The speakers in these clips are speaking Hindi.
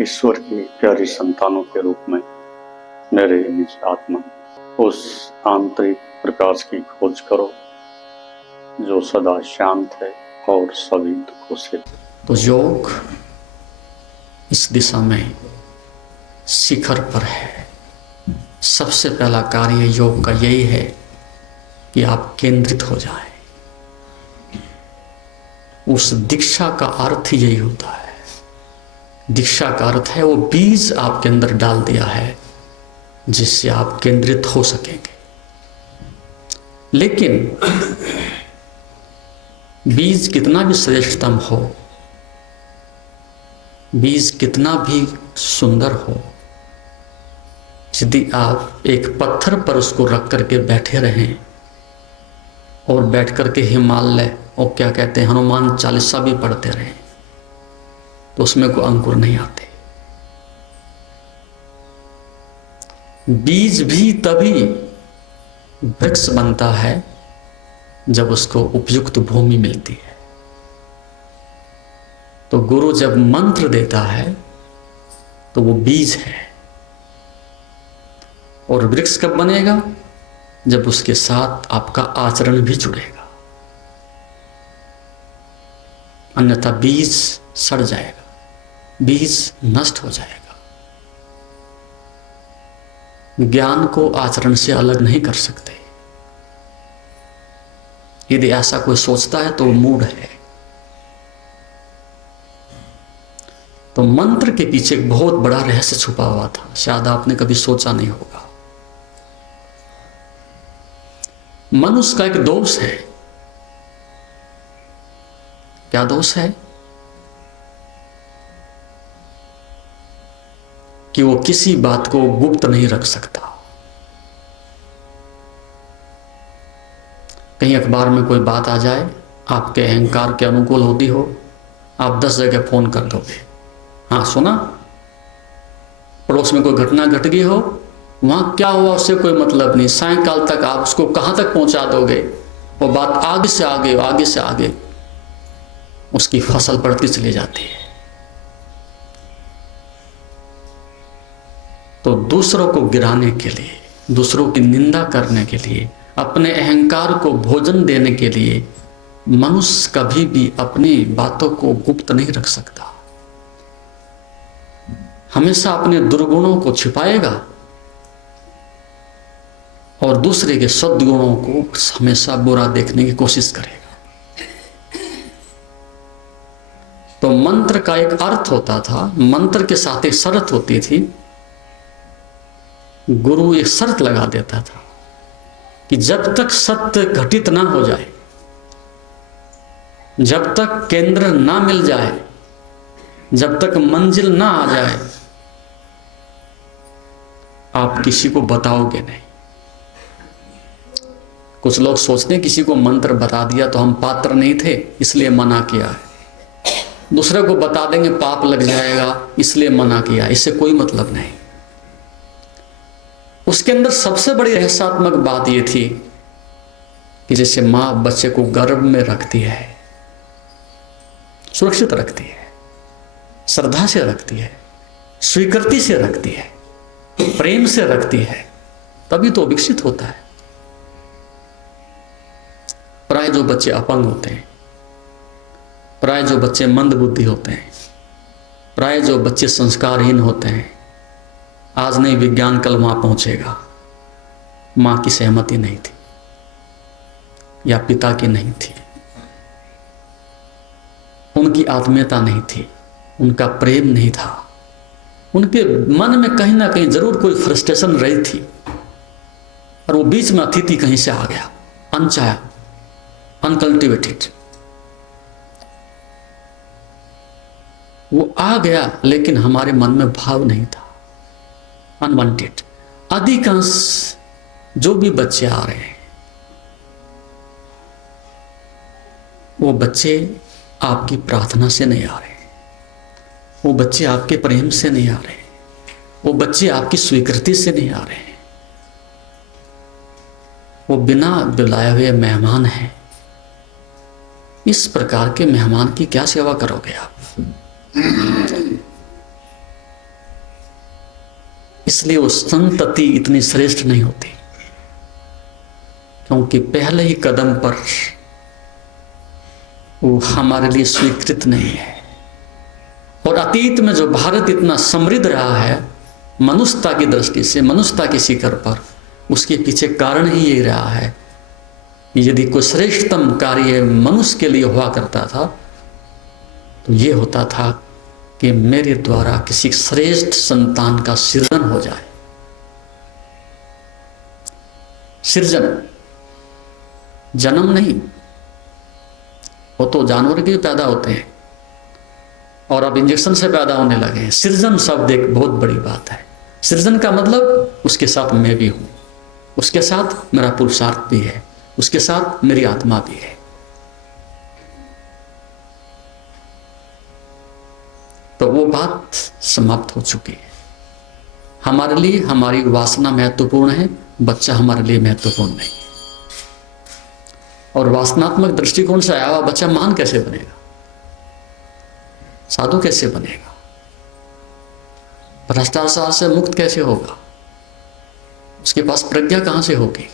ईश्वर की प्यारी संतानों के रूप में मेरे निज आत्मा उस आंतरिक प्रकाश की खोज करो जो सदा शांत है और सभी दुखों से। तो योग इस दिशा में शिखर पर है। सबसे पहला कार्य योग का यही है कि आप केंद्रित हो जाएं। उस दीक्षा का अर्थ यही होता है। दीक्षा का अर्थ है वो बीज आपके अंदर डाल दिया है जिससे आप केंद्रित हो सकेंगे। लेकिन बीज कितना भी श्रेष्ठतम हो, बीज कितना भी सुंदर हो, यदि आप एक पत्थर पर उसको रख करके बैठे रहें और बैठ करके हिमालय और क्या कहते हैं हनुमान चालीसा भी पढ़ते रहें तो उसमें कोई अंकुर नहीं आते। बीज भी तभी वृक्ष बनता है जब उसको उपयुक्त भूमि मिलती है। तो गुरु जब मंत्र देता है तो वो बीज है। और वृक्ष कब बनेगा? जब उसके साथ आपका आचरण भी जुड़ेगा, अन्यथा बीज सड़ जाएगा, बीज नष्ट हो जाएगा। ज्ञान को आचरण से अलग नहीं कर सकते। यदि ऐसा कोई सोचता है तो वो मूढ़ है। तो मंत्र के पीछे एक बहुत बड़ा रहस्य छुपा हुआ था, शायद आपने कभी सोचा नहीं होगा। मनुष्य का एक दोष है। क्या दोष है? कि वो किसी बात को गुप्त नहीं रख सकता। कहीं अखबार में कोई बात आ जाए, आपके अहंकार के अनुकूल होती हो, आप 10 जगह फोन कर दोगे। हाँ सुना, पड़ोस में कोई घटना घट गई हो, वहां क्या हुआ उससे कोई मतलब नहीं, सायंकाल तक आप उसको कहां तक पहुंचा दोगे। वो बात आगे से आगे, आगे से आगे उसकी फसल बढ़ती चली जाती है। तो दूसरों को गिराने के लिए, दूसरों की निंदा करने के लिए, अपने अहंकार को भोजन देने के लिए मनुष्य कभी भी अपनी बातों को गुप्त नहीं रख सकता। हमेशा अपने दुर्गुणों को छिपाएगा और दूसरे के सद्गुणों को हमेशा बुरा देखने की कोशिश करेगा। तो मंत्र का एक अर्थ होता था, मंत्र के साथ एक शर्त होती थी। गुरु एक शर्त लगा देता था कि जब तक सत्य घटित ना हो जाए, जब तक केंद्र ना मिल जाए, जब तक मंजिल ना आ जाए, आप किसी को बताओगे नहीं। कुछ लोग सोचते हैं किसी को मंत्र बता दिया तो हम पात्र नहीं थे इसलिए मना किया है, दूसरे को बता देंगे पाप लग जाएगा इसलिए मना किया। इससे कोई मतलब नहीं। उसके अंदर सबसे बड़ी रहस्यात्मक बात यह थी कि जैसे मां बच्चे को गर्भ में रखती है, सुरक्षित रखती है, श्रद्धा से रखती है, स्वीकृति से रखती है, प्रेम से रखती है, तभी तो विकसित होता है। प्राय जो बच्चे अपंग होते हैं, प्राय जो बच्चे मंद बुद्धि होते हैं, प्राय जो बच्चे संस्कारहीन होते हैं, आज नहीं विज्ञान कल वहां पहुंचेगा। मां की सहमति नहीं थी या पिता की नहीं थी, उनकी आत्मीयता नहीं थी, उनका प्रेम नहीं था, उनके मन में कहीं ना कहीं जरूर कोई फ्रस्ट्रेशन रही थी और वो बीच में अतिथि कहीं से आ गया, अनचाहा, अनकल्टिवेटेड। वो आ गया लेकिन हमारे मन में भाव नहीं था, अनवांटेड। अधिकांश जो भी बच्चे आ रहे हैं वो बच्चे आपकी प्रार्थना से नहीं आ रहे, वो बच्चे आपके प्रेम से नहीं आ रहे, वो बच्चे आपकी स्वीकृति से नहीं आ रहे, वो बिना बुलाए हुए मेहमान हैं। इस प्रकार के मेहमान की क्या सेवा करोगे आप? इसलिए वो संतति इतनी श्रेष्ठ नहीं होती, क्योंकि पहले ही कदम पर वो हमारे लिए स्वीकृत नहीं है। और अतीत में जो भारत इतना समृद्ध रहा है मनुष्यता की दृष्टि से, मनुष्यता के शिखर पर, उसके पीछे कारण ही यही रहा है कि यदि कोई श्रेष्ठतम कार्य मनुष्य के लिए हुआ करता था तो ये होता था कि मेरे द्वारा किसी श्रेष्ठ संतान का सृजन हो जाए। सृजन, जन्म नहीं, वो तो जानवर के पैदा होते हैं और अब इंजेक्शन से पैदा होने लगे हैं। सृजन शब्द एक बहुत बड़ी बात है। सृजन का मतलब उसके साथ मैं भी हूं, उसके साथ मेरा पुरुषार्थ भी है, उसके साथ मेरी आत्मा भी है। तो वो बात समाप्त हो चुकी है। हमारे लिए हमारी वासना महत्वपूर्ण है, बच्चा हमारे लिए महत्वपूर्ण नहीं है। और वासनात्मक दृष्टिकोण से आया हुआ बच्चा महान कैसे बनेगा, साधु कैसे बनेगा, भ्रष्टाचार से मुक्त कैसे होगा, उसके पास प्रज्ञा कहां से होगी,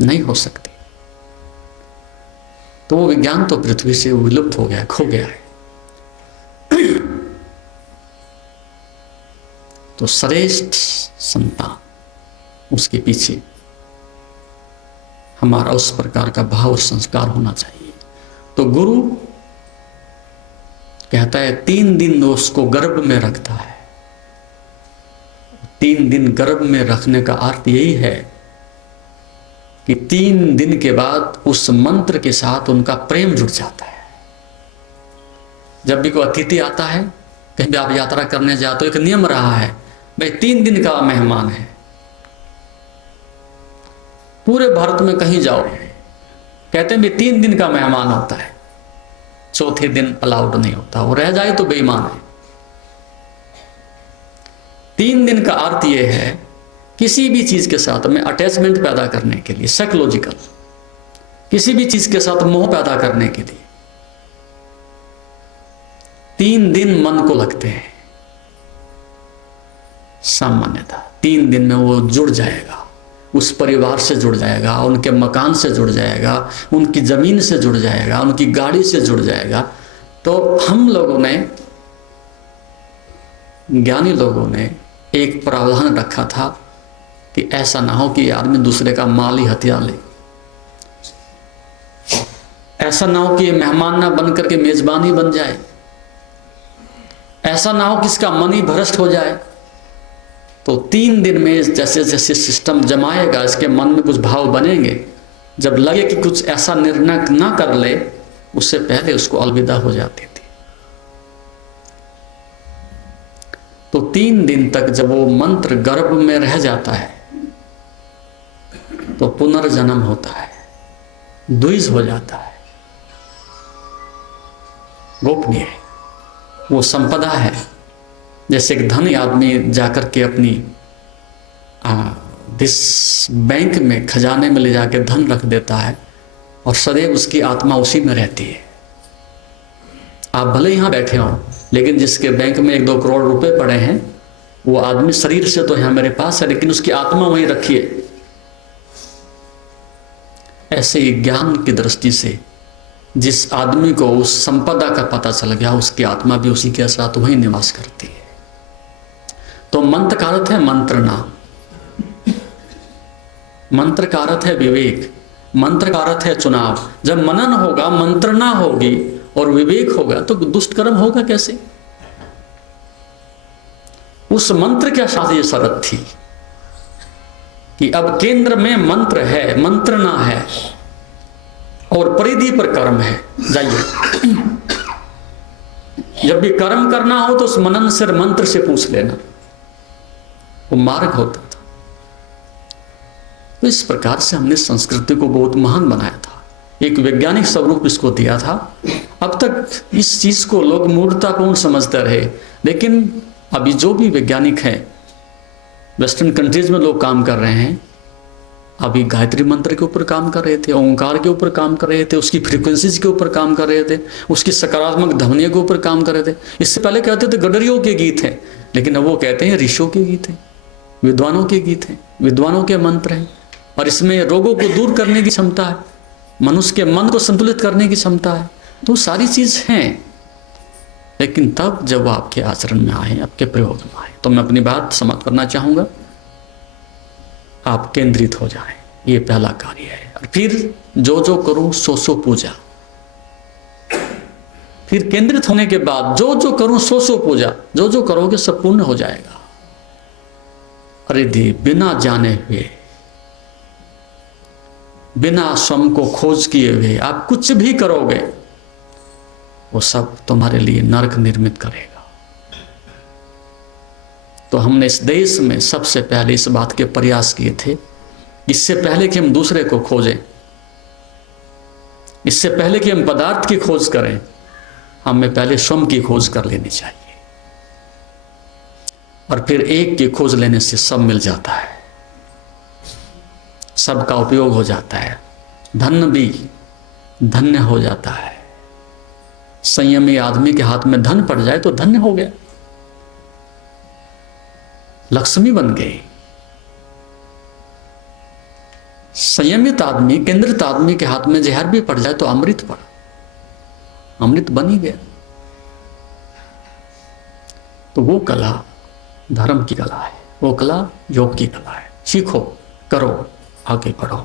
नहीं हो सकती। तो वो विज्ञान तो पृथ्वी से विलुप्त हो गया, खो गया है। तो श्रेष्ठ संतान, उसके पीछे हमारा उस प्रकार का भाव और संस्कार होना चाहिए। तो गुरु कहता है 3 दिन उसको गर्भ में रखता है। 3 दिन गर्भ में रखने का अर्थ यही है कि 3 दिन के बाद उस मंत्र के साथ उनका प्रेम जुड़ जाता है। जब भी कोई अतिथि आता है, कहीं भी आप यात्रा करने जाते हो, एक नियम रहा है भाई 3 दिन का मेहमान है। पूरे भारत में कहीं जाओ, कहते हैं भी 3 दिन का मेहमान होता है, चौथे दिन अलाउड नहीं होता, वो रह जाए तो बेईमान है। 3 दिन का अर्थ यह है किसी भी चीज के साथ में अटैचमेंट पैदा करने के लिए, साइकोलॉजिकल, किसी भी चीज के साथ मोह पैदा करने के लिए 3 दिन मन को लगते हैं। सामान्यतः 3 दिन में वो जुड़ जाएगा, उस परिवार से जुड़ जाएगा, उनके मकान से जुड़ जाएगा, उनकी जमीन से जुड़ जाएगा, उनकी गाड़ी से जुड़ जाएगा। तो हम लोगों ने, ज्ञानी लोगों ने एक प्रावधान रखा था कि ऐसा ना हो कि आदमी दूसरे का माल ही हथिया ले, ऐसा ना हो कि ये मेहमान ना बन करके मेजबान ही बन जाए, ऐसा ना हो कि इसका मन ही भ्रष्ट हो जाए। तो 3 दिन में जैसे जैसे सिस्टम जमाएगा, इसके मन में कुछ भाव बनेंगे, जब लगे कि कुछ ऐसा निर्णय ना कर ले, उससे पहले उसको अलविदा हो जाती थी। तो 3 दिन तक जब वो मंत्र गर्भ में रह जाता है तो पुनर्जन्म होता है, द्विज हो जाता है, गोपनीय, वो संपदा है। जैसे एक धनी आदमी जाकर के अपनी जिस बैंक में, खजाने में ले जाके धन रख देता है और सदैव उसकी आत्मा उसी में रहती है। आप भले यहाँ बैठे हो, लेकिन जिसके बैंक में 1-2 करोड़ रुपए पड़े हैं, वो आदमी शरीर से तो यहाँ मेरे पास है, लेकिन उसकी आत्मा वहीं रखिए। ऐसे ही ज्ञान की दृष्टि से जिस आदमी को उस संपदा का पता चल गया, उसकी आत्मा भी उसी के साथ वहीं निवास करती है। तो मंत्र का अर्थ है मंत्रना, मंत्र का अर्थ है विवेक, मंत्र का अर्थ है चुनाव। जब मनन होगा, मंत्रणा होगी और विवेक होगा तो दुष्ट कर्म होगा कैसे? उस मंत्र के साथ ये शर्त थी कि अब केंद्र में मंत्र है, मंत्रणा है और परिधि पर कर्म है। जाइए, जब भी कर्म करना हो तो उस मनन से, मंत्र से पूछ लेना, वो मार्ग होता था। तो इस प्रकार से हमने संस्कृति को बहुत महान बनाया था, एक वैज्ञानिक स्वरूप इसको दिया था। अब तक इस चीज को लोग मूर्खतापूर्ण समझते रहे, लेकिन अभी जो भी वैज्ञानिक हैं, वेस्टर्न कंट्रीज में लोग काम कर रहे हैं, अभी गायत्री मंत्र के ऊपर काम कर रहे थे, ओंकार के ऊपर काम कर रहे थे, उसकी फ्रीक्वेंसीज के ऊपर काम कर रहे थे, उसकी सकारात्मक ध्वनियों के ऊपर काम कर रहे थे। इससे पहले कहते थे गडरियों के गीत हैं, लेकिन अब वो कहते हैं ऋषियों के गीत हैं, विद्वानों के गीत हैं, विद्वानों के मंत्र हैं। और इसमें रोगों को दूर करने की क्षमता है, मनुष्य के मन को संतुलित करने की क्षमता है। तो सारी चीज हैं, लेकिन तब जब आपके आचरण में आए, आपके प्रयोग में आए। तो मैं अपनी बात समाप्त करना चाहूंगा। आप केंद्रित हो जाएं, ये पहला कार्य है। और फिर जो करूं सो पूजा। फिर केंद्रित होने के बाद जो करूं सो पूजा, जो करोगे सब पूर्ण हो जाएगा। रिद्धि बिना जाने हुए, बिना स्वयं को खोज किए हुए आप कुछ भी करोगे, वो सब तुम्हारे लिए नरक निर्मित करेगा। तो हमने इस देश में सबसे पहले इस बात के प्रयास किए थे, इससे पहले कि हम दूसरे को खोजें, इससे पहले कि हम पदार्थ की खोज करें, हमें पहले स्वयं की खोज कर लेनी चाहिए। और फिर एक की खोज लेने से सब मिल जाता है, सबका उपयोग हो जाता है, धन भी धन्य हो जाता है। संयमी आदमी के हाथ में धन पड़ जाए तो धन्य हो गया, लक्ष्मी बन गई। संयमित आदमी, केंद्रित आदमी के हाथ में जहर भी पड़ जाए तो अमृत पड़ा, अमृत बन ही गया। तो वो कला धर्म की कला है, वो कला योग की कला है। सीखो, करो, आगे बढ़ो।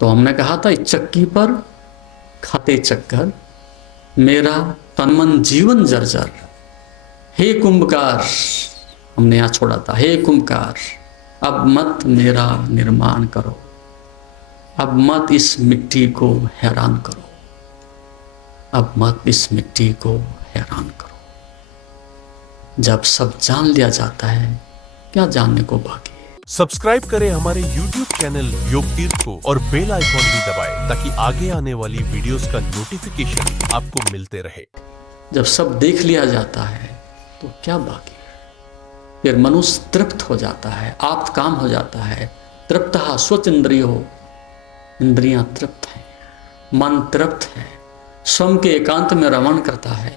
तो हमने कहा था, इस चक्की पर खाते चक्कर, मेरा तन मन जीवन जर्जर। हे कुंभकार, हमने यहां छोड़ा था, हे कुंभकार अब मत मेरा निर्माण करो, अब मत इस मिट्टी को हैरान करो, अब मत इस मिट्टी को हैरान करो। जब सब जान लिया जाता है, क्या जानने को बाकी है। सब्सक्राइब करें हमारे YouTube चैनल योग तीर्थ को और बेल आइकॉन भी दबाएं ताकि आगे आने वाली वीडियोस का नोटिफिकेशन आपको मिलते रहे। जब सब देख लिया जाता है तो क्या बाकी है। फिर मनुष्य तृप्त हो जाता है, आप काम हो जाता है। तृप्तः स्वच इंद्रियो, इंद्रियां तृप्त हैं, मन तृप्त है, स्वयं के एकांत में रमण करता है।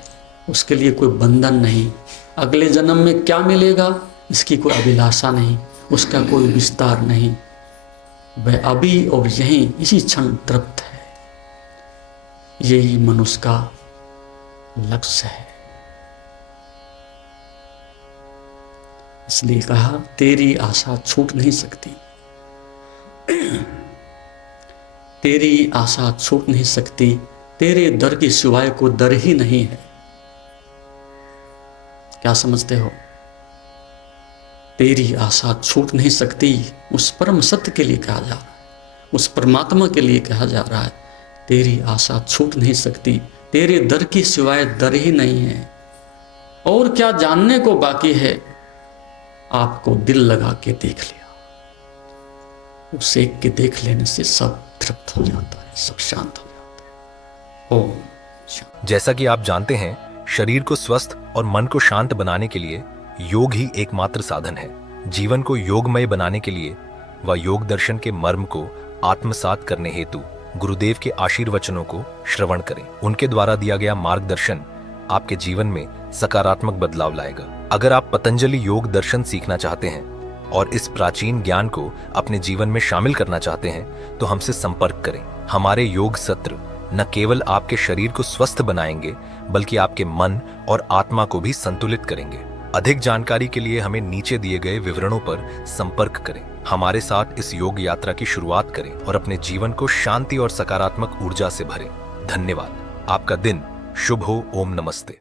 उसके लिए कोई बंधन नहीं, अगले जन्म में क्या मिलेगा इसकी कोई अभिलाषा नहीं, उसका कोई विस्तार नहीं। वह अभी और यहीं इसी क्षण तृप्त है। यही मनुष्य का लक्ष्य है। इसलिए कहा, तेरी आशा छूट नहीं सकती, तेरी आशा छूट नहीं सकती, तेरे दर की सिवाय को दर ही नहीं है। क्या समझते हो? तेरी आशा छूट नहीं सकती, उस परम सत्य के लिए कहा जा रहा है, उस परमात्मा के लिए कहा जा रहा है। तेरी आशा छूट नहीं सकती, तेरे दर की सिवाय दर ही नहीं है। और क्या जानने को बाकी है, आपको दिल लगा के देख लिया, उस एक के देख लेने से सब तृप्त हो जाता है, सब शांत हो जाता है। ओम शांति। जैसा कि आप जानते हैं, शरीर को स्वस्थ और मन को शांत बनाने के लिए योग ही एकमात्र साधन है। जीवन को योगमय बनाने के लिए व योग दर्शन के मर्म को आत्मसात करने हेतु गुरुदेव के आशीर्वचनों को श्रवण करें। उनके द्वारा दिया गया मार्गदर्शन आपके जीवन में सकारात्मक बदलाव लाएगा। अगर आप पतंजलि योग दर्शन सीखना चाहते हैं और इस प्राचीन ज्ञान को अपने जीवन में शामिल करना चाहते हैं तो हमसे संपर्क करें। हमारे योग सत्र न केवल आपके शरीर को स्वस्थ बनाएंगे बल्कि आपके मन और आत्मा को भी संतुलित करेंगे। अधिक जानकारी के लिए हमें नीचे दिए गए विवरणों पर संपर्क करें। हमारे साथ इस योग यात्रा की शुरुआत करें और अपने जीवन को शांति और सकारात्मक ऊर्जा से भरें। धन्यवाद। आपका दिन शुभ हो। ओम नमस्ते।